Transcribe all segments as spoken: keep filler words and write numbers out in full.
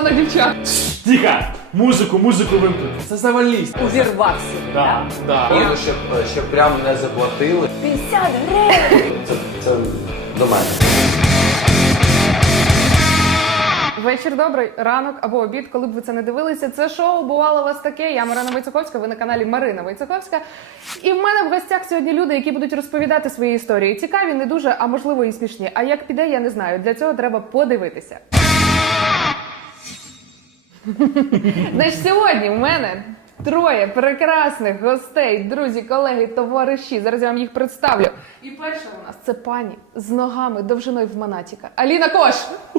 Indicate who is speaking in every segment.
Speaker 1: на дівчат.
Speaker 2: Тихо! Музику, музику вимкнути. Це завались.
Speaker 3: Увірвався.
Speaker 2: Да, да.
Speaker 4: Хочу, щоб, щоб прям не заплатили.
Speaker 3: п'ятдесят гривень!
Speaker 4: Це, це до мене.
Speaker 1: Вечір добрий, ранок або обід, коли б ви це не дивилися. Це шоу «Бувало у вас таке». Я Марина Войцеховська, ви на каналі Марина Войцеховська. І в мене в гостях сьогодні люди, які будуть розповідати свої історії. Цікаві, не дуже, а можливо і смішні. А як піде, я не знаю. Для цього треба подивитися. Значить, сьогодні в мене троє прекрасних гостей, друзі, колеги, товариші. Зараз я вам їх представлю. І перша у нас це пані з ногами довжиною в Монатіка. Аліна Кош!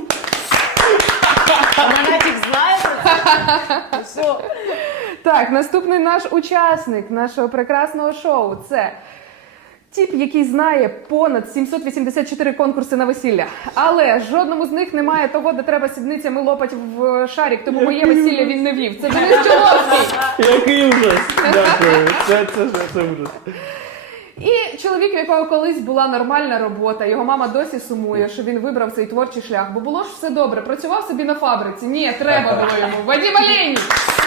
Speaker 3: Монатік знає про це? Все.
Speaker 1: Так, наступний наш учасник нашого прекрасного шоу – це тип, який знає понад сімсот вісімдесят чотири конкурси на весілля. Але жодному з них немає того, де треба сідницями лопать в шарик, тому моє весілля він не вів. Це Денис Чоловський.
Speaker 2: Який ужас. Дякую. Це, це, це, це ужас.
Speaker 1: І чоловік, в якого колись була нормальна робота, його мама досі сумує, що він вибрав цей творчий шлях. Бо було ж все добре, працював собі на фабриці. Ні, треба було йому. Вадим Оленій!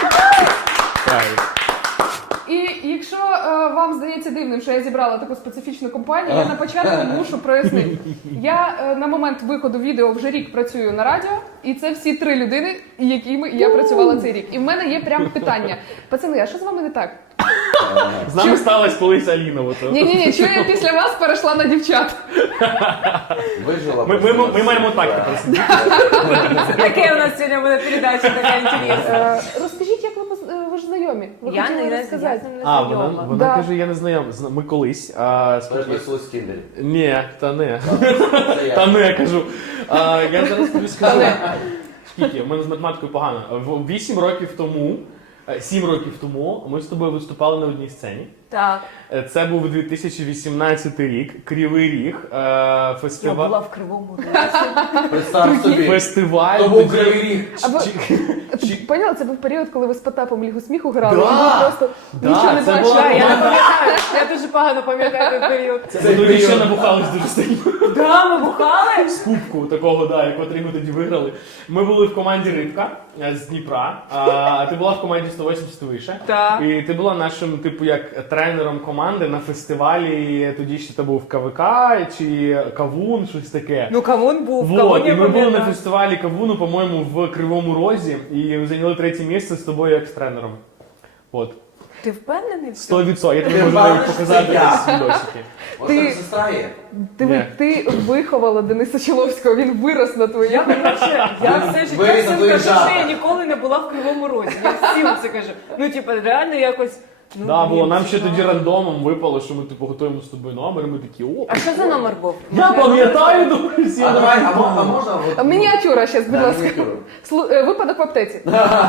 Speaker 1: І якщо е, вам здається дивним, що я зібрала таку специфічну компанію, я на початку мушу прояснити. Я е, на момент виходу відео вже рік працюю на радіо, і це всі три людини, якими я працювала цей рік. І в мене є прям питання. Пацани, а що з вами не так?
Speaker 2: З нами сталося колись Аліна.
Speaker 1: Ні-ні-ні, чого я після вас перейшла на дівчат?
Speaker 4: Вижила.
Speaker 2: Ми, ми, ми маємо так тепер сидіти.
Speaker 3: Таке у нас сьогодні буде передача, така інтересна.
Speaker 1: Е, розкажіть, як ви, поз- е, ви ж знайомі? Ви
Speaker 3: Я
Speaker 1: хотіли
Speaker 3: не
Speaker 1: розказати.
Speaker 3: я з ним не
Speaker 2: А, вона,
Speaker 3: знайома.
Speaker 2: вона
Speaker 1: Да.
Speaker 2: каже, я не знайом. Зна- Ми колись. А,
Speaker 4: Тож
Speaker 2: скільки...
Speaker 4: веселий скіндер.
Speaker 2: Ні, та не.
Speaker 4: Це я.
Speaker 2: Та не, я кажу. А, я зараз тобі скажу. Скільки? У мене з математикою погано. В- Вісім років тому, е, сім років тому ми з тобою виступали на одній сцені.
Speaker 3: Так.
Speaker 2: Е, Це був дві тисячі вісімнадцятий рік, Кривий Ріг, е,
Speaker 3: Я
Speaker 2: фестиваль.
Speaker 3: була в Кривому Розі.
Speaker 4: Представ собі.
Speaker 2: Фестиваль.
Speaker 4: То був
Speaker 2: тоді-
Speaker 4: Кривий Ріг.
Speaker 1: Або-
Speaker 2: Чи-
Speaker 1: Ти поняла, це був період, коли ви з Потапом Лігу сміху грали,
Speaker 2: Да!
Speaker 1: і ви просто
Speaker 2: Да,
Speaker 1: нічого не
Speaker 2: це
Speaker 1: бачили.
Speaker 2: була
Speaker 3: Так, я не
Speaker 2: команда.
Speaker 3: пам'ятаю. Я дуже погано пам'ятаю той період.
Speaker 2: Це тоді ще набухались дуже сильно.
Speaker 3: Да, ми бухали?
Speaker 2: З кубку такого, да, як котрі ми тоді виграли. Ми були в команді Рибка е, з Дніпра, а ти була в команді сто вісімдесят вище.
Speaker 3: Так.
Speaker 2: І ти була нашим, типу, як тренером команди на фестивалі, тоді ще це був КВК чи Кавун, щось таке.
Speaker 3: Ну, Кавун був,
Speaker 2: Вот,
Speaker 3: Кавун
Speaker 2: і
Speaker 3: я
Speaker 2: ми були на
Speaker 3: пам'ятаю.
Speaker 2: фестивалі Кавуну, по-моєму, в Кривому Розі, і зайняли третє місце з тобою як з тренером. От.
Speaker 3: Ти впевнений в
Speaker 2: Сто
Speaker 3: цьому?
Speaker 2: відсотків. Я тобі
Speaker 4: Ти
Speaker 2: можу
Speaker 4: бачиш,
Speaker 2: навіть показати
Speaker 4: це я.
Speaker 2: ці відосики.
Speaker 4: Ось
Speaker 1: Ти-
Speaker 4: так сестра є.
Speaker 1: Ти,
Speaker 2: Ні.
Speaker 1: ти виховала Дениса Чоловського, він вирос на
Speaker 3: Я,
Speaker 1: твоєму.
Speaker 3: коротше, я все життя
Speaker 4: Вирізати
Speaker 3: всім кажу,
Speaker 4: жаба.
Speaker 3: що я ніколи не була в Кривому Розі. Я всім це кажу. Ну, типу, реально якось... Ну,
Speaker 2: Да, було.
Speaker 3: блін,
Speaker 2: Нам ще
Speaker 3: це
Speaker 2: тоді
Speaker 3: мало.
Speaker 2: рандомом випало, що ми типу готуємо з тобою номер, і ми такі, о,
Speaker 3: А що за номер був?
Speaker 2: я пам'ятаю, думаю, всі
Speaker 4: А давай, а, мо- а
Speaker 2: нормально.
Speaker 4: можна? от-
Speaker 1: Мініатюра зараз, будь
Speaker 4: Да,
Speaker 1: ласка.
Speaker 4: мініатюру.
Speaker 1: Слу- е, Випадок в аптеці.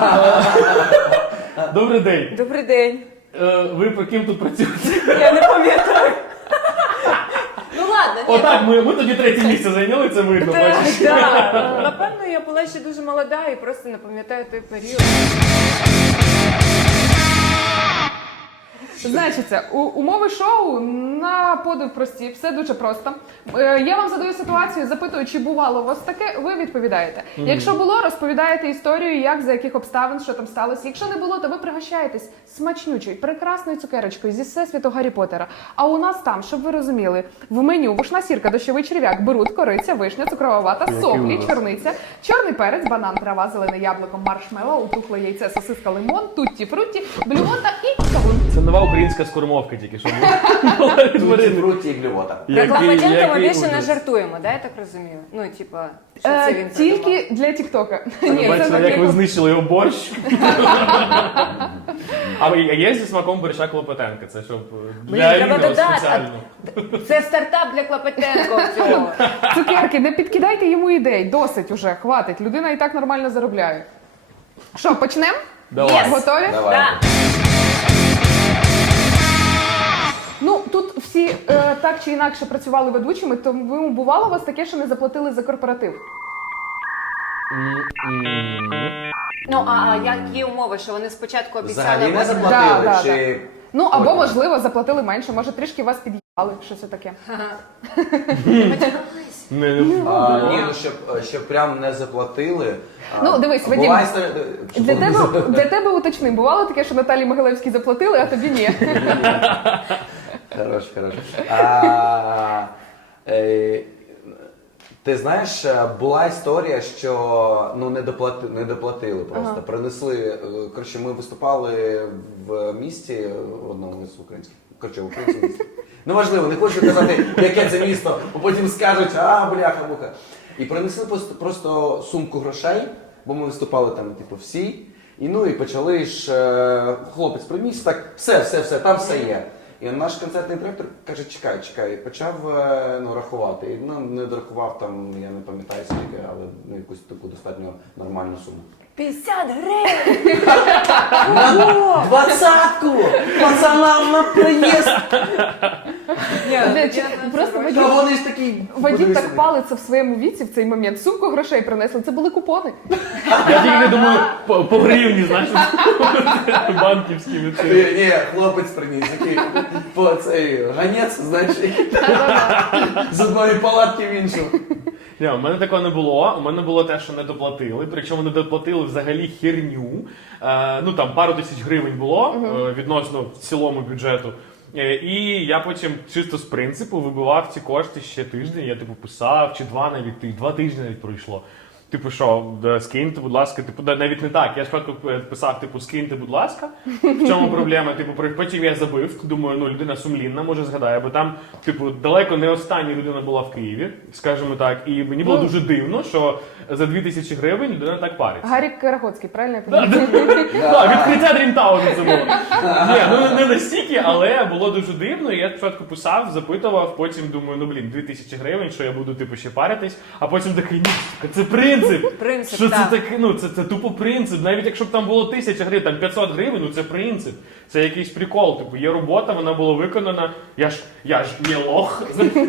Speaker 2: Добрий день.
Speaker 3: Добрий день.
Speaker 2: Е, Ви по ким тут працюєте?
Speaker 3: Я не пам'ятаю. Ну ладно, ні.
Speaker 2: Отак, ми, ми тоді третє місце зайняли, це видно,
Speaker 3: Так,
Speaker 2: бачиш?
Speaker 3: так. Напевно, я була ще дуже молода і просто не пам'ятаю той період.
Speaker 1: Значиться, у- умови шоу на подив прості, все дуже просто. Е, Я вам задаю ситуацію, запитую, чи бувало у вас таке, ви відповідаєте. Якщо було, розповідаєте історію, як, за яких обставин, що там сталося. Якщо не було, то ви пригощаєтесь смачнючою, прекрасною цукерочкою зі всесвіту Гаррі Поттера. А у нас там, щоб ви розуміли, в меню вушна сірка, дощовий черв'як, беруть, кориця, вишня, цукрова вата, соплі,
Speaker 2: ужас.
Speaker 1: чорниця, чорний перець, банан, трава, зелене яблуко, маршмеллоу, тухле яйце, сосиска, лимон, тутті-фрутті, блювота і кавун.
Speaker 2: Це нова українська скормовка тільки, що була.
Speaker 4: Туті, фруті і блювота.
Speaker 3: Про
Speaker 2: Який-
Speaker 3: Клопотенка ми
Speaker 2: який
Speaker 3: більше не
Speaker 2: ужас.
Speaker 3: жартуємо, да, я так розумію? Ну, типа, що
Speaker 1: Е,
Speaker 3: це він придумав?
Speaker 1: Тільки для Тіктока. Ні,
Speaker 2: Бачите,
Speaker 1: це
Speaker 2: як ви
Speaker 1: так,
Speaker 2: знищили його борщ. А є зі смаком борща Клопотенка? Це щоб
Speaker 3: Блін,
Speaker 2: для
Speaker 3: треба
Speaker 2: відео
Speaker 3: додати.
Speaker 2: спеціально.
Speaker 3: Це стартап для Клопотенка цього.
Speaker 1: цукерки, не підкидайте йому ідей, досить уже, хватить. Людина і так нормально заробляє. Що, почнемо?
Speaker 2: Давай.
Speaker 1: Готові?
Speaker 4: Давай.
Speaker 3: Да.
Speaker 1: Ну, тут всі е, так чи інакше працювали ведучими, тому бувало у вас таке, що не заплатили за корпоратив?
Speaker 3: Ну, а, а які умови, що вони сподатку обіцяли?
Speaker 4: Взагалі не
Speaker 3: потім-
Speaker 4: заплатили?
Speaker 1: Да, да,
Speaker 4: чи...
Speaker 1: Ну, або,
Speaker 4: Потім.
Speaker 1: можливо, заплатили менше, може трішки вас під'їбали, щось таке.
Speaker 3: Потягались.
Speaker 2: Не, не
Speaker 4: А,
Speaker 2: було.
Speaker 4: ні, ну щоб, щоб прям не заплатили. А,
Speaker 1: Ну, дивись,
Speaker 4: була
Speaker 1: Вадим,
Speaker 4: історія, щоб
Speaker 1: Для
Speaker 4: вони
Speaker 1: тебе,
Speaker 4: заплатили.
Speaker 1: для тебе уточни, бувало таке, що Наталі Могилевській заплатили, а тобі ні.
Speaker 4: Хорош, хорош. А, е, ти знаєш, була історія, що ну не доплати, не доплатили просто.
Speaker 1: Ага.
Speaker 4: Принесли. е, Коротше, ми виступали в місті в одному з українських. Коротше, в українському місті. Ну важливо, не хочу казати, яке це місто, бо потім скажуть, а бляха-муха. І принесли просто, просто сумку грошей, бо ми виступали там, типу, всі. І ну і почали ж е, хлопець приніс, так, все, все, все, там все є. І наш концертний директор каже, чекай, чекай, почав е, ну, рахувати. І ну, не дорахував там, я не пам'ятаю скільки, але ну, якусь таку достатньо нормальну суму.
Speaker 3: п'ятдесят гривень!
Speaker 4: На двадцятку! Пацанам на проїзд!
Speaker 3: Ні,
Speaker 1: Для-
Speaker 3: я на
Speaker 1: просто
Speaker 3: це
Speaker 1: Вадим-
Speaker 4: Та вони ж такі...
Speaker 1: Вадим так палиться в своєму віці в цей момент. Сумку грошей принесли, це були купони.
Speaker 2: Я тільки не думаю, по, по гривні, знаєш, банківськими цими.
Speaker 4: Ні, ні, хлопець приніс, який по цей ганець, знаєш, який з одної палатки в іншу.
Speaker 2: Ні, у мене такого не було. У мене було те, що не доплатили. Причому не доплатили взагалі херню. Е, ну там пару тисяч гривень було е, відносно в цілому бюджету. Е, і я потім чисто з принципу вибивав ці кошти ще тиждень. Я типу писав, чи два навіть ти- два тижні навіть пройшло. Типу, що, да, скиньте, будь ласка, типу, да, навіть не так. Я спочатку писав, типу, скиньте, будь ласка. В чому проблема? Типу, при- потім я забив. Думаю, ну людина сумлінна, може згадає, бо там, типу, далеко не остання людина була в Києві, скажімо так. І мені було
Speaker 1: Ну.
Speaker 2: дуже дивно, що за дві тисячі гривень людина так париться.
Speaker 1: Гарік Карагоцький, правильно я
Speaker 2: Да,
Speaker 1: пам'ятаю?
Speaker 2: да, відкриття Дрімтауну це було. Ні, ну не настільки, але було дуже дивно. І я спочатку писав, запитував, потім думаю, ну блін, дві тисячі гривень, що я буду типу ще паритись, а потім такий, ні, це принцип.
Speaker 3: Принцип,
Speaker 2: Що це
Speaker 3: так.
Speaker 2: таке? Ну це, це тупо принцип. Навіть якщо б там було тисяча гривень, там п'ятсот гривень, ну це принцип. Це якийсь прикол. Типу, є робота, вона була виконана. Я ж я ж не лох.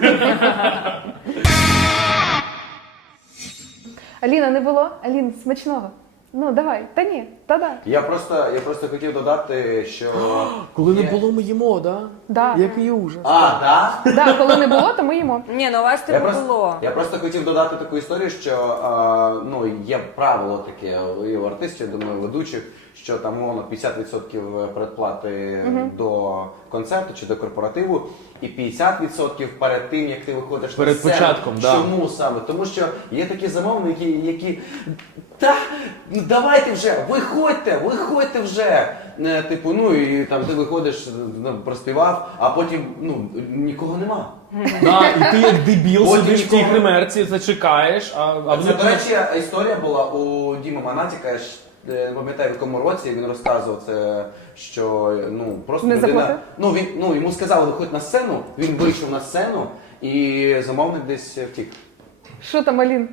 Speaker 1: Аліна, не було? Алін, смачного. Ну, давай. Та ні, та-да.
Speaker 4: Я просто, я просто хотів додати, що...
Speaker 2: Коли не
Speaker 4: є-
Speaker 2: було, ми їмо, да?
Speaker 1: Да.
Speaker 2: Який ужас.
Speaker 4: А, да?
Speaker 1: Да, коли не було, то ми їмо.
Speaker 3: Ні, ну у вас
Speaker 4: Я
Speaker 3: типу
Speaker 4: просто,
Speaker 3: було.
Speaker 4: я просто хотів додати таку історію, що а, ну, є правило таке і у артистів, думаю, ведучих, що там мовно п'ятдесят відсотків передплати до концерту чи до корпоративу, і п'ятдесят відсотків перед тим, як ти виходиш
Speaker 2: Перед
Speaker 4: на сцену.
Speaker 2: початком, да.
Speaker 4: Чому саме? Тому що є такі замовники, які та ну давайте вже, виходьте, виходьте вже. Е, Типу, ну і там ти виходиш, ну, проспівав, а потім ну нікого нема.
Speaker 2: Да, і ти як дебіл
Speaker 4: Потім
Speaker 2: сидиш в тій
Speaker 4: нікого.
Speaker 2: гримерці, зачекаєш, а, а
Speaker 4: Це, до речі, історія була у Діми Манатіка, я ж е, не пам'ятаю в якому році він розказував це, що ну просто
Speaker 1: Не
Speaker 4: людина.
Speaker 1: заплатив?
Speaker 4: Ну він ну йому сказали, виходь на сцену, він вийшов на сцену і замовник десь втік.
Speaker 1: Що там, Алін?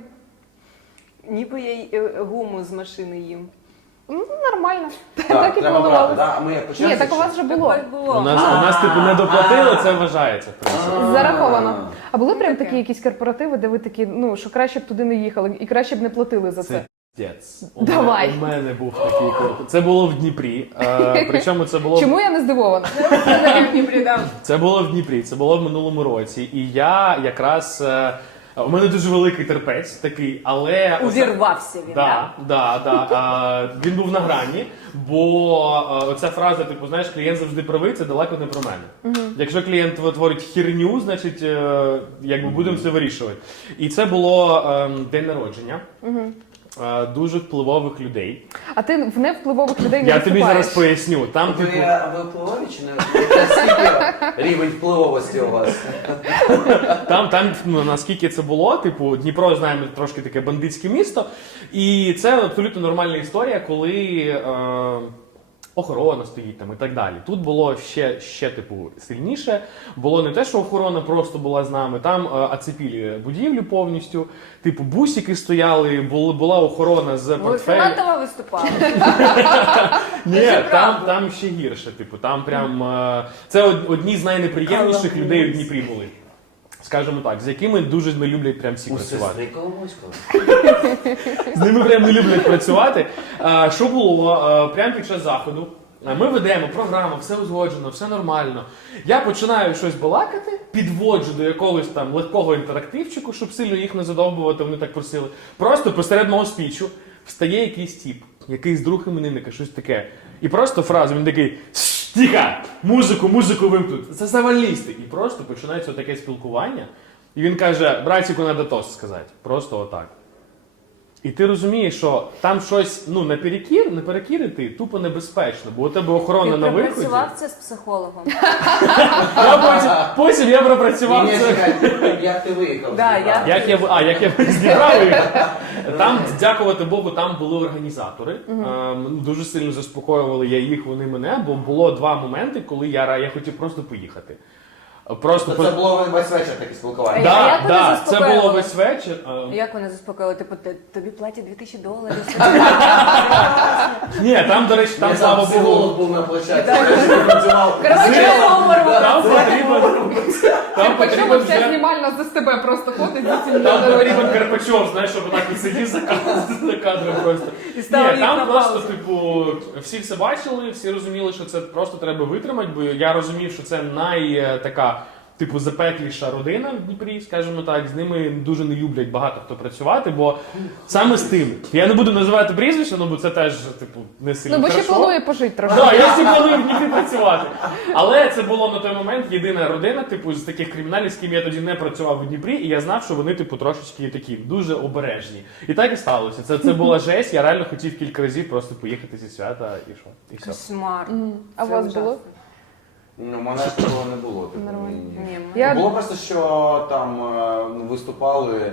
Speaker 3: Ніби я й, е, гуму з машини їм.
Speaker 1: Ну, нормально.
Speaker 4: Так,
Speaker 1: Так і
Speaker 4: треба брати,
Speaker 1: планувалося.
Speaker 4: да? А ми як почали?
Speaker 1: Ні, так у вас вже було.
Speaker 3: Так було.
Speaker 2: У нас, у нас типу не доплатили, це вважається. в принципі.
Speaker 1: Зараховано. А були прям
Speaker 3: Таке.
Speaker 1: такі якісь корпоративи, де ви такі, ну, що краще б туди не їхали і краще б не платили за це?
Speaker 2: Піздець. У
Speaker 1: Давай.
Speaker 2: мене- У мене був такий корпус. Це було в Дніпрі. Е, причому це було
Speaker 1: Чому я не здивована?
Speaker 3: Не придав.
Speaker 2: це було в Дніпрі. Це було в минулому році. І я якраз е, у мене дуже великий терпець такий, але
Speaker 3: Увірвався він,
Speaker 2: Да, да, да. А, він був на грані, бо а, оця фраза, типу, знаєш, клієнт завжди правий, це далеко не про мене. Якщо клієнт творить херню, значить, е, якби будемо це вирішувати. І це було е, день народження. е, Дуже впливових людей.
Speaker 1: А ти в невпливових людей не
Speaker 2: Я тобі
Speaker 1: виступаєш.
Speaker 2: зараз поясню. Там,
Speaker 4: Ви,
Speaker 2: типу,
Speaker 4: ви впливові чи не? Наскільки рівень впливовості у вас?
Speaker 2: Там, там ну, наскільки це було, типу, Дніпро, знаємо, трошки таке бандитське місто. І це абсолютно нормальна історія, коли е, охорона стоїть там і так далі. Тут було ще, ще типу, сильніше. Було не те, що охорона просто була з нами, там е, оцепілі будівлю повністю. Типу, бусики стояли, були, була охорона з
Speaker 3: Ви
Speaker 2: портфелем.
Speaker 3: Філатова виступали.
Speaker 2: Ні, там, там ще гірше. Типу, там прям е, це од- одні з найнеприємніших людей у Дніпрі були. Скажімо так, з якими дуже не люблять прям всі
Speaker 4: У
Speaker 2: працювати.
Speaker 4: сестри Коломойського.
Speaker 2: З ними прям не люблять працювати. Е, Що було? Е, Прямо під час заходу А Ми ведемо програму, все узгоджено, все нормально. Я починаю щось балакати, підводжу до якогось там легкого інтерактивчику, щоб сильно їх не задовбувати, вони так просили. Просто посеред мого спічу встає якийсь тіп, якийсь друг іменинника, щось таке. І просто фразу, він такий: «Шш, тихо, музику, музику вимкнуть, це завалісти». І просто починається таке спілкування. І він каже: братіку, треба тост сказати. Просто отак. І ти розумієш, що там щось, ну, наперекір, наперекірити тупо небезпечно, бо у тебе охорона
Speaker 3: Ти
Speaker 2: на виході.
Speaker 3: пропрацював це з психологом?
Speaker 2: Я потім, потім я пропрацював
Speaker 4: Ні, ні,
Speaker 2: це.
Speaker 4: чекай, як ти виїхав? з
Speaker 3: Да,
Speaker 4: Дніпра?
Speaker 3: я-
Speaker 2: Як я, а, як я з Дніпра виїхав. Там, дякувати Богу, там були організатори. Ем, Дуже сильно заспокоювали я їх, вони мене, бо було два моменти, коли я, я хотів просто поїхати. Просто
Speaker 4: То Це було весь вечір таке спілкування.
Speaker 3: А
Speaker 2: Да,
Speaker 3: як вони
Speaker 2: да, це
Speaker 3: заспокоювали?
Speaker 2: було весь вечір. Е,
Speaker 3: Як вони заспокоїли? Типу, «Т- тобі платять дві тисячі доларів.
Speaker 2: Ні, там, до речі, там,
Speaker 4: Я
Speaker 2: слава
Speaker 4: сам
Speaker 2: Богу,
Speaker 4: психолог був на площадці, я ж працював.
Speaker 3: Коротше,
Speaker 4: Зила.
Speaker 3: гумор.
Speaker 2: там потрібен, там
Speaker 1: Причому
Speaker 2: потрібен
Speaker 1: вся
Speaker 2: вже...
Speaker 1: знімальна за тебе просто ходить за цим.
Speaker 2: Там потрібен Карпачов, знаєш, щоб отак от сидів за кадром, за кадром просто.
Speaker 3: І ставив
Speaker 2: Ні,
Speaker 3: їх
Speaker 2: там
Speaker 3: на
Speaker 2: просто,
Speaker 3: паузу.
Speaker 2: типу, всі все бачили, всі розуміли, що це просто треба витримати, бо я розумів, що це най е, така, типу, запекліша родина в Дніпрі, скажімо так, з ними дуже не люблять багато хто працювати, бо саме з тим. Я не буду називати прізвище, ну бо це теж, типу, не сильно
Speaker 1: Ну, бо ще
Speaker 2: хорошо.
Speaker 1: планує пожити трохи.
Speaker 2: Так, я ще планую в Дніпрі працювати. Але це було на той момент єдина родина, типу, з таких криміналів, з ким я тоді не працював у Дніпрі, і я знав, що вони, типу, трошечки такі дуже обережні. І так і сталося. Це, це була жесть, я реально хотів кілька разів просто поїхати зі свята і що. І все.
Speaker 3: Кошмар.
Speaker 1: А у
Speaker 3: Це
Speaker 1: вас
Speaker 3: ужасно.
Speaker 1: було?
Speaker 4: Ну, у мене такого не було. Типу,
Speaker 1: Нормально.
Speaker 4: ні, ні.
Speaker 3: Ні, ми-
Speaker 1: Я-
Speaker 4: Було просто, що там е, ну, виступали е,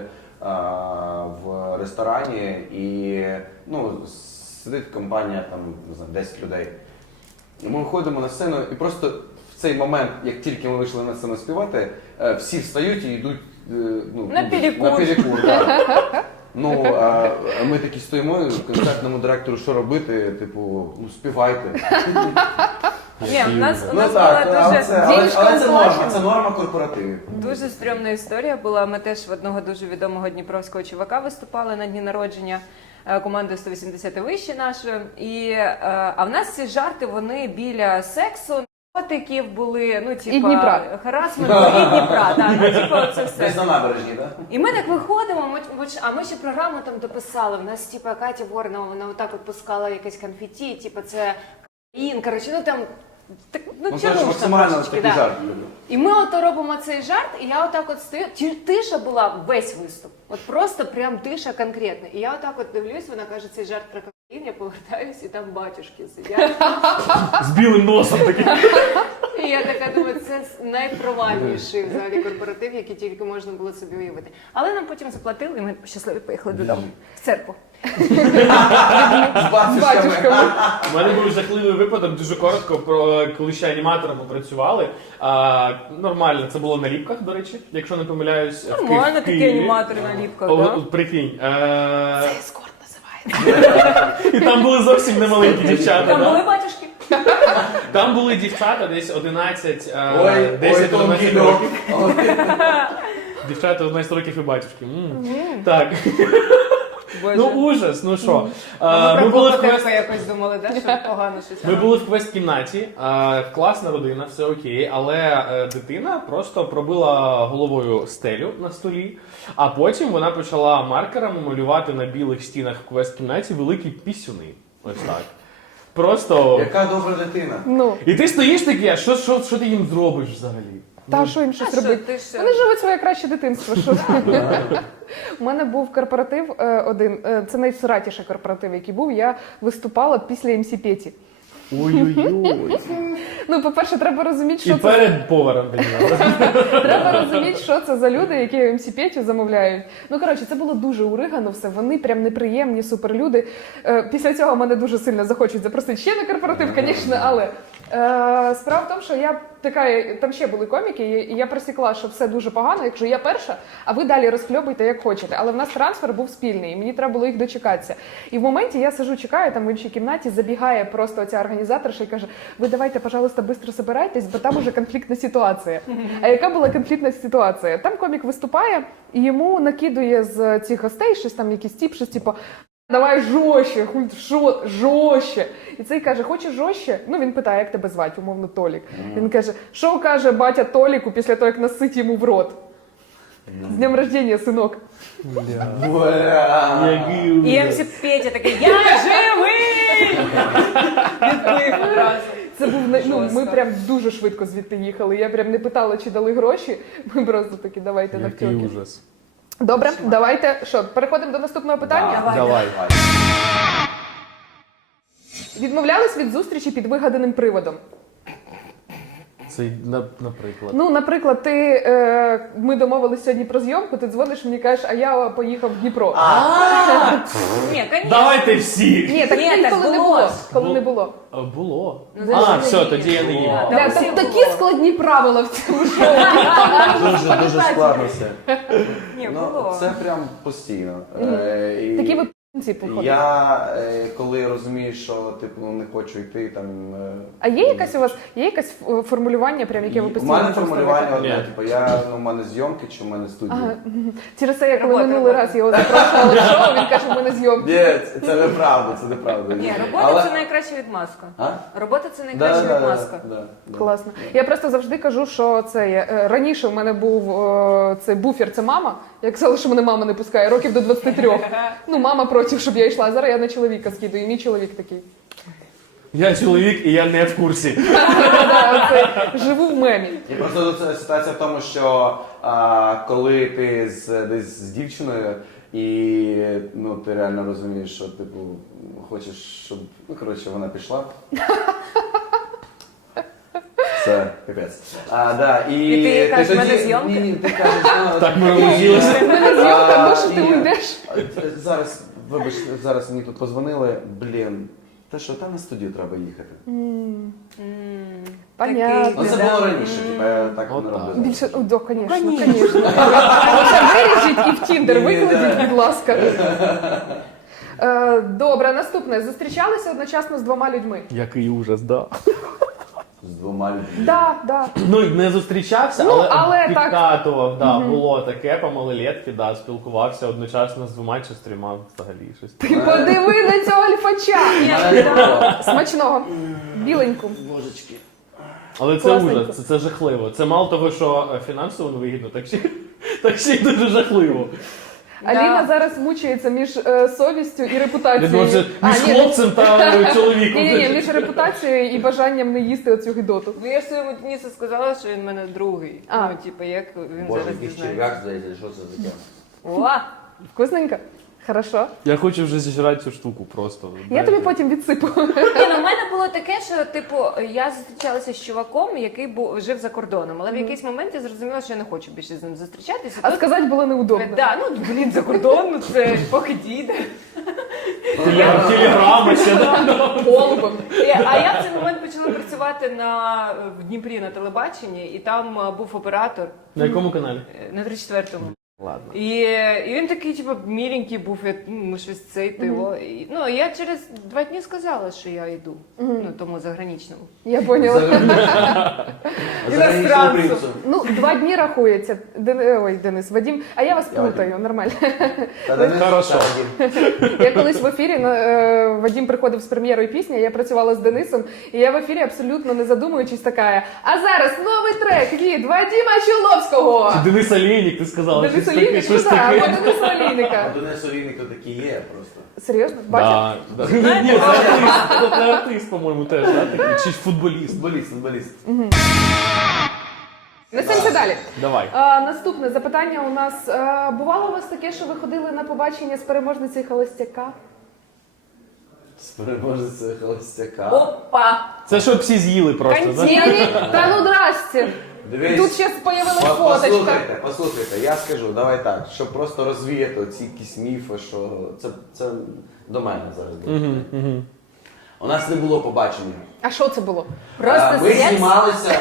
Speaker 4: в ресторані і ну, сидить компанія, там, не знаю, десять людей. І ми виходимо на сцену, і просто в цей момент, як тільки ми вийшли на сцену співати, е, всі встають і йдуть е, ну,
Speaker 3: На
Speaker 4: ну,
Speaker 3: перекур.
Speaker 4: на перекур, да. Ну, а а ми такі стоїмо, і концертному директору, що робити, типу, ну, співайте.
Speaker 3: Ні, у нас, у
Speaker 4: Ну
Speaker 3: нас
Speaker 4: так,
Speaker 3: була
Speaker 4: але
Speaker 3: дуже
Speaker 4: це, але,
Speaker 3: дівчинка
Speaker 4: але це норма,
Speaker 3: плаче.
Speaker 4: це норма корпоративів.
Speaker 3: Дуже стрьомна історія була. Ми теж в одного дуже відомого дніпровського чувака виступали на дні народження е, команди сто вісімдесят і вище нашої. І, е, а в нас ці жарти, вони біля сексу, наркотиків були, ну, типа,
Speaker 1: І Дніпра.
Speaker 3: харасменту, і Дніпра, так, ну, типа, це все.
Speaker 4: Десь на набережні, так?
Speaker 3: І ми так виходимо, ми, ми ж- а ми ще програму там дописали. В нас, типа, Катя Воронова, вона отак от пускала якесь конфеті, типа, це каїн, коротше, ну там, так, ну,
Speaker 4: Ну,
Speaker 3: чому
Speaker 4: коротше,
Speaker 3: ж там
Speaker 4: максимально
Speaker 3: трошечки,
Speaker 4: такий
Speaker 3: да.
Speaker 4: жарт.
Speaker 3: І ми ото робимо цей жарт, і я отак от стою. Ті- Тиша була весь виступ. От просто прям тиша конкретна. І я отак от дивлюсь, вона каже, цей жарт про кокаїн, я повертаюсь, і там батюшки сидять.
Speaker 2: З білим носом таким.
Speaker 3: І я така думаю, це найпровальніший взагалі корпоратив, який тільки можна було собі уявити. Але нам потім заплатили, і ми щасливі поїхали додому. В церкву.
Speaker 4: З батюшками.
Speaker 2: У мене був жахливий випадок, дуже коротко, про коли ще аніматорами працювали. А, нормально, це було на Ліпках, до речі, якщо не помиляюсь. в Ки-
Speaker 3: Нормально
Speaker 2: в
Speaker 3: такі
Speaker 2: Києві.
Speaker 3: аніматори на ліпках,
Speaker 2: О,
Speaker 3: да?
Speaker 2: Прикинь. Е,
Speaker 1: Ескорт називається.
Speaker 2: І там були зовсім немаленькі дівчата.
Speaker 3: Там
Speaker 2: да?
Speaker 3: були батюшки.
Speaker 2: Там були дівчата десь одинадцять, е,
Speaker 4: Ой, ой,
Speaker 2: десять
Speaker 4: тонкий
Speaker 2: одинадцять
Speaker 4: льох.
Speaker 2: років. Дівчата одинадцять років і батюшки. М. Так.
Speaker 3: Боже.
Speaker 2: Ну ужас, ну що.
Speaker 3: А
Speaker 2: Е,
Speaker 3: ми
Speaker 2: Ми
Speaker 3: про
Speaker 2: були в
Speaker 3: Богатирка
Speaker 2: квест.
Speaker 3: якось думали, да? Що погано щось.
Speaker 2: Ми були в квест-кімнаті, е, класна родина, все окей, але е, дитина просто пробила головою стелю на столі, а потім вона почала маркерами малювати на білих стінах в квест-кімнаті великі пісюни. Ось так. Просто.
Speaker 4: Яка добра дитина.
Speaker 1: Ну,
Speaker 2: І ти стоїш такий, а що, що, що ти їм зробиш взагалі?
Speaker 1: та що їм
Speaker 3: А
Speaker 1: щось
Speaker 3: що,
Speaker 1: робити?
Speaker 3: ти що?
Speaker 1: Вони живуть своє краще дитинство. Що? У мене був корпоратив е, один, е, це найсратіший корпоратив, який був. Я виступала після ем сі Петі.
Speaker 2: Ой-ой-ой.
Speaker 1: Ну, по-перше, треба розуміти,
Speaker 2: І
Speaker 1: що це
Speaker 2: перед поваром тоді.
Speaker 1: треба розуміти, що це за люди, які ем сі Петю замовляють. Ну коротше, це було дуже уригано все. Вони прям неприємні, суперлюди. Е, Після цього мене дуже сильно захочуть запросити ще на корпоратив, звісно, але е, справа в тому, що я така, там ще були коміки, і я просікла, що все дуже погано, якщо я перша, а ви далі розхльобуйте як хочете. Але в нас трансфер був спільний, і мені треба було їх дочекатися. І в моменті я сижу, чекаю, там в іншій кімнаті забігає просто ця організаторша і каже: ви давайте, пожалуйста, швидко собирайтесь, бо там уже конфліктна ситуація. А яка була конфліктна ситуація? Там комік виступає, і йому накидує з цих гостей щось там, якийсь тіп, щось типу: давай жорстче, хуй, що, жорстче. І цей каже, хочеш жорстче? Ну, він питає, як тебе звати, умовно, Толік. Він каже, що каже батя Толіку після того, як насить йому в рот? З днем рождения, синок.
Speaker 4: Бля.
Speaker 2: Який
Speaker 3: І
Speaker 2: ужас.
Speaker 3: ем сі Петя такий, я живий! Відплив одразу.
Speaker 1: Це був не- ну, ми
Speaker 3: Жорстко.
Speaker 1: прям дуже швидко звідти їхали. Я прям не питала, чи дали гроші. Ми просто такі, давайте на
Speaker 2: Який
Speaker 1: втьоки.
Speaker 2: ужас.
Speaker 1: Добре, давайте. Що, переходимо до наступного питання?
Speaker 3: Давай.
Speaker 2: Давай.
Speaker 1: Відмовлялись від зустрічі під вигаданим приводом.
Speaker 2: Це, на- наприклад.
Speaker 1: Ну, наприклад, ти, е, ми домовились сьогодні про зйомку, ти дзвониш мені кажеш, а я поїхав в Дніпро.
Speaker 3: Ні, конечно.
Speaker 2: Давайте всі!
Speaker 1: Ні, так
Speaker 3: Ні, так
Speaker 1: ніколи не
Speaker 3: було
Speaker 1: було.
Speaker 3: ж.
Speaker 1: Коли
Speaker 2: Бу-
Speaker 1: не було.
Speaker 2: А, Було.
Speaker 3: Ну,
Speaker 2: А,
Speaker 3: завжди
Speaker 2: все,
Speaker 3: є.
Speaker 2: тоді я не їв.
Speaker 4: Було.
Speaker 1: Бля,
Speaker 3: Да,
Speaker 1: так-
Speaker 3: всім
Speaker 1: такі
Speaker 3: було.
Speaker 1: складні правила в цьому шоу.
Speaker 4: Дуже, дуже складно все.
Speaker 3: Ні,
Speaker 4: Ну,
Speaker 3: було.
Speaker 4: це прям постійно.
Speaker 1: Мгм.
Speaker 4: Е, і
Speaker 1: Такі ви п***ці, походу.
Speaker 4: Я, е, коли розумію, що типу не хочу йти там. е,
Speaker 1: А є якась у вас, є якась е, формулювання, прям, яке ви
Speaker 4: У
Speaker 1: постійно
Speaker 4: мене
Speaker 1: використовуєте?
Speaker 4: формулювання одне,
Speaker 2: Ні.
Speaker 4: типу, я, ну, у мене зйомки чи у мене студія.
Speaker 1: Ага. Через це, я коли
Speaker 3: Робота,
Speaker 1: минулий
Speaker 3: робота.
Speaker 1: раз його запрошувала в шоу, він каже, в мене зйомки.
Speaker 4: Ні, це- це неправда, це неправда.
Speaker 3: Ні, робота
Speaker 4: Але-
Speaker 3: це найкраща відмазка.
Speaker 4: А?
Speaker 3: Робота це
Speaker 4: Да,
Speaker 3: найкраща
Speaker 4: да, да,
Speaker 3: відмазка.
Speaker 4: да, да.
Speaker 1: Класно. Я просто завжди кажу, що це є. е, Раніше в мене був е, цей буфер, це мама. Я казала, що мене мама не пускає, років до двадцяти трьох. Ну, мама проти, щоб я йшла. Зараз я на чоловіка скидаю, і мій чоловік такий.
Speaker 2: Я чоловік і я не в курсі.
Speaker 1: Да, оце, живу в мемі.
Speaker 4: І просто це ситуація в тому, що а, коли ти з десь з дівчиною, і ну ти реально розумієш, що типу хочеш, щоб ну коротше вона пішла. Це капець. А, да, і,
Speaker 3: І ти кажеш,
Speaker 4: тоді-
Speaker 3: «В мене зйомки?»
Speaker 4: Ні, ні, ти кажеш, ну,
Speaker 2: Так ми розлучилися.
Speaker 1: В мене зйомка,
Speaker 4: А,
Speaker 1: може ти
Speaker 4: і-
Speaker 1: уйдеш?
Speaker 4: а, Зараз, вибач, зараз мені тут позвонили. Блін, та що, та на студію треба їхати.
Speaker 3: М,
Speaker 1: Понятно.
Speaker 4: Ну це
Speaker 3: Да.
Speaker 4: було раніше, типу, я так не
Speaker 2: Отак.
Speaker 4: робив.
Speaker 1: Більше, о, да, конечно,
Speaker 3: Ну,
Speaker 1: конечно. Це виріжіть і в Тіндер
Speaker 4: Ні, ні,
Speaker 1: викладіть,
Speaker 4: да.
Speaker 1: будь ласка. Е, Добре, наступне. Зустрічалися одночасно з двома людьми.
Speaker 2: Який ужас, да.
Speaker 4: З двома людьми.
Speaker 1: Да, да.
Speaker 2: Ну, не зустрічався,
Speaker 1: Ну,
Speaker 2: але,
Speaker 1: але так.
Speaker 2: підкатував, да, було таке по малолетки, да, спілкувався одночасно з двома чи з трьома взагалі щось.
Speaker 1: Ти подиви на цього альфача.
Speaker 4: Мене не було.
Speaker 1: Смачного. Біленьку.
Speaker 4: Божечки.
Speaker 2: Але це
Speaker 1: Класненько.
Speaker 2: ужас, це, це жахливо. Це мало того, що е, фінансово не вигідно, так ще, так ще й дуже жахливо.
Speaker 3: Да.
Speaker 1: Аліна зараз мучається між е, совістю і
Speaker 2: Я
Speaker 1: репутацією.
Speaker 2: думав, це
Speaker 1: А,
Speaker 2: між
Speaker 1: ні,
Speaker 2: хлопцем та е, чоловіком.
Speaker 1: Ні, ні, ні, між репутацією і бажанням не їсти оцю гидоту.
Speaker 3: Ну я ж своєму Денису сказала, що він в мене другий.
Speaker 1: А.
Speaker 3: Ну, типу, як він
Speaker 4: Боже,
Speaker 3: зараз
Speaker 4: який
Speaker 3: дізнається.
Speaker 4: черв'як, здається, що це таке?
Speaker 3: О!
Speaker 1: Вкусненько? Хорошо.
Speaker 2: Я хочу вже зіжрати цю штуку просто.
Speaker 1: Я тобі потім відсипу.
Speaker 3: Ні, ну в мене було таке, що типу я зустрічалася з чуваком, який був жив за кордоном, але в якийсь момент я зрозуміла, що я не хочу більше з ним зустрічатися.
Speaker 1: А
Speaker 3: Тут-
Speaker 1: сказати було неудобно.
Speaker 3: Да, ну блін, за кордон, ну це поки дійде.
Speaker 2: Теле- Телеграма ще, да?
Speaker 1: Голубом.
Speaker 3: І- А я в цей момент почала працювати на в Дніпрі на телебаченні, і там е, був оператор
Speaker 2: На якому каналі?
Speaker 3: е, на тридцять четвертому.
Speaker 2: Ладно.
Speaker 3: І, і він такий, типу, міленький був, я, ну, ми щось цей тило. І, ну, я через два дні сказала, що я йду, ну, тому заграничному.
Speaker 1: Я поняла.
Speaker 3: Іностранцю.
Speaker 1: Ну, два дні рахується. Ден... Ой, Денис, Вадим. А я вас
Speaker 4: Я
Speaker 1: плутаю, нормально.
Speaker 2: Хорошо.
Speaker 1: Я колись в ефірі на- е, Вадим приходив з прем'єрою пісні, я працювала з Денисом, і я в ефірі абсолютно не задумуючись така. А зараз новий трек від Вадима Чоловського.
Speaker 2: Чи Денис Олійник, ти сказала?
Speaker 1: Денис
Speaker 2: щось таке,
Speaker 1: Олійник,
Speaker 2: щось
Speaker 1: ну так, або
Speaker 2: таке.
Speaker 1: Денис Олійника.
Speaker 4: Денис Олійник такі є просто.
Speaker 1: Серйозно? Бачиш?
Speaker 2: Да, да. Ні, це артист, це артист, по-моєму, теж, да, такий, чи ж футболіст.
Speaker 4: Футболіст, футболіст.
Speaker 1: Несемося далі.
Speaker 2: Давай.
Speaker 1: А, наступне запитання у нас. А, бувало у вас таке, що ви ходили на побачення з переможницею холостяка?
Speaker 4: З переможецею холостяка.
Speaker 3: Опа!
Speaker 2: Це щоб всі з'їли просто, да?
Speaker 1: Ні, ні, та ну здрасте.
Speaker 4: Дивись.
Speaker 1: Тут ще появилась
Speaker 4: По-
Speaker 1: фоточка.
Speaker 4: Послухайте, послухайте, я скажу, давай так, щоб просто розвіяти оці якісь міфи, що це, це до мене зараз буде.
Speaker 2: Угу, угу.
Speaker 4: У нас не було побачення.
Speaker 1: А що це було?
Speaker 3: Просто
Speaker 4: А, Ми
Speaker 3: секс?
Speaker 4: знімалися.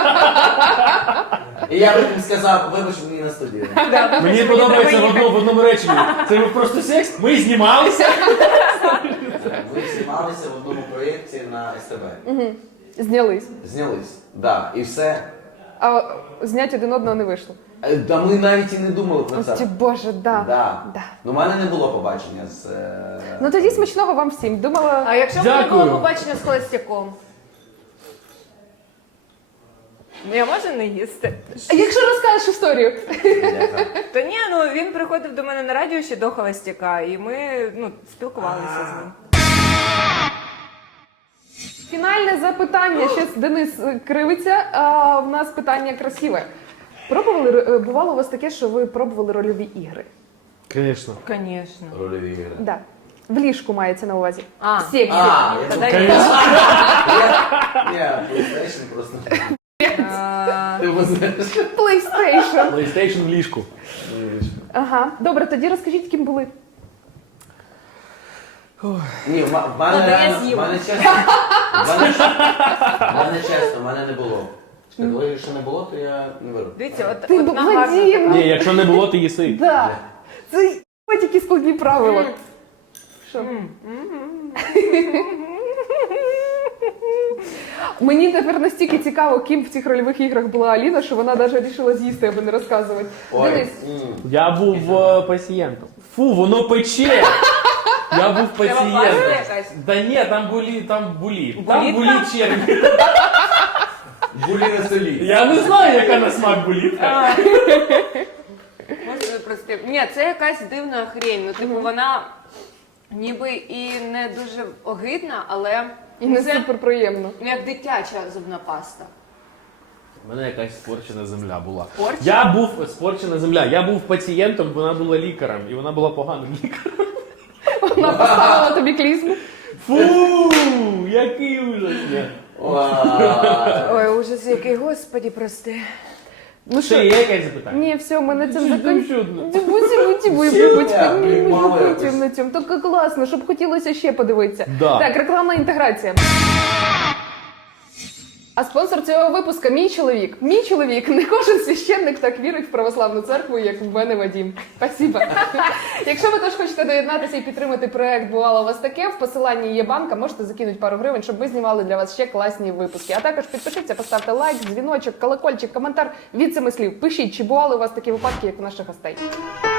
Speaker 4: І я потім сказав, вибач мені на студію.
Speaker 3: Да,
Speaker 2: Мені
Speaker 3: треба
Speaker 2: подобається в,
Speaker 3: їхати.
Speaker 2: одно, в одному реченні. Це був просто секс, ми знімалися.
Speaker 4: Ми знімалися в одному проєкті на ес те бе.
Speaker 1: Знялись.
Speaker 4: Знялись. Да. І все.
Speaker 1: А знять один одного не вийшло.
Speaker 4: Е, Та ми навіть і не думали про
Speaker 1: Ось ці,
Speaker 4: це.
Speaker 1: боже, да.
Speaker 4: Да.
Speaker 1: Да.
Speaker 4: Ну, у мене не було побачення з... е,
Speaker 1: Ну тоді смачного вам всім. Думала.
Speaker 3: А якщо б не
Speaker 2: Дякую.
Speaker 3: було побачення з холостяком? Ну, я можу не їсти.
Speaker 1: А якщо розкажеш історію?
Speaker 4: Дякую.
Speaker 3: Та ні, ну він приходив до мене на радіо ще до холостяка, і ми ну, спілкувалися з ним.
Speaker 1: Фінальне запитання. Ще Денис е, кривиться. А в нас питання красиве. Пробували е, бувало у вас таке, що ви пробували рольові ігри?
Speaker 2: Звісно.
Speaker 3: Звісно.
Speaker 4: Рольові ігри.
Speaker 1: Да. В ліжку мається на увазі.
Speaker 3: А.
Speaker 1: В сексі.
Speaker 4: А, я
Speaker 3: Тоді-
Speaker 2: Конечно.
Speaker 4: Ні, PlayStation просто.
Speaker 3: А,
Speaker 4: Ти знаєш.
Speaker 1: PlayStation.
Speaker 2: PlayStation в ліжку.
Speaker 1: Ага. Добре, тоді розкажіть, ким були.
Speaker 4: Ні, в ма- в мене
Speaker 3: Та я
Speaker 4: реально,
Speaker 3: з'їла.
Speaker 4: в мене чесно, в мене, в мене чесно, в мене не було. Чекай, коли якщо не було, то я не вироб.
Speaker 3: Дивіться, от,
Speaker 1: Ти
Speaker 3: одна
Speaker 1: Вадим!
Speaker 3: гарна
Speaker 2: Ні, якщо не було, ти їси.
Speaker 1: Да. Це ось які складні правила. Що? Мені тепер настільки цікаво, ким в цих рольових іграх була Аліна, що вона навіть вирішила з'їсти, аби не розказувати.
Speaker 4: Ой,
Speaker 1: Денис,
Speaker 4: м.
Speaker 2: Я був е, пацієнтом. Фу, воно пече! Я був
Speaker 3: Це паста
Speaker 2: пацієнтом.
Speaker 3: якась?
Speaker 2: Да ні, там були, там були. Там
Speaker 3: Булітка?
Speaker 2: були черві.
Speaker 4: Булі на селі.
Speaker 2: Я не знаю, яка на смак булітка.
Speaker 3: Можна прости. Ні, це якась дивна хрень. Ну, типу, вона ніби і не дуже огидна, але
Speaker 1: і не
Speaker 3: це
Speaker 1: супер приємно.
Speaker 3: як дитяча зубна паста.
Speaker 2: У мене якась спорчена земля була.
Speaker 3: Спорчена?
Speaker 2: Я був спорчена земля. Я був пацієнтом, вона була лікарем, і вона була поганим лікарем.
Speaker 1: Вона поставила тобі клізму.
Speaker 2: Фу, який ужас. Ні.
Speaker 4: Ой.
Speaker 3: Ой, ужас який, господі, прости.
Speaker 1: Ну
Speaker 2: Ще
Speaker 1: що?
Speaker 2: є якесь запитання?
Speaker 1: Ні, все, ми на цьому
Speaker 2: Чудно,
Speaker 1: закінчимо.
Speaker 2: чудно.
Speaker 1: Будь-будь, будь
Speaker 4: Чудно,
Speaker 1: будь
Speaker 4: блін, мало якось.
Speaker 1: будь на цьому. Так класно, щоб хотілося ще подивитися.
Speaker 2: Да.
Speaker 1: Так, рекламна інтеграція. А спонсор цього випуска мій чоловік. Мій чоловік. Не кожен священник так вірить в православну церкву, як в мене Вадім. Спасибо. Якщо ви теж хочете доєднатися і підтримати проект «Бувало у вас таке», в посиланні є банка, можете закинути пару гривень, щоб ми знімали для вас ще класні випуски. А також підпишіться, поставте лайк, дзвіночок, колокольчик, коментар від семи слів. Пишіть, чи бували у вас такі випадки, як у наших гостей.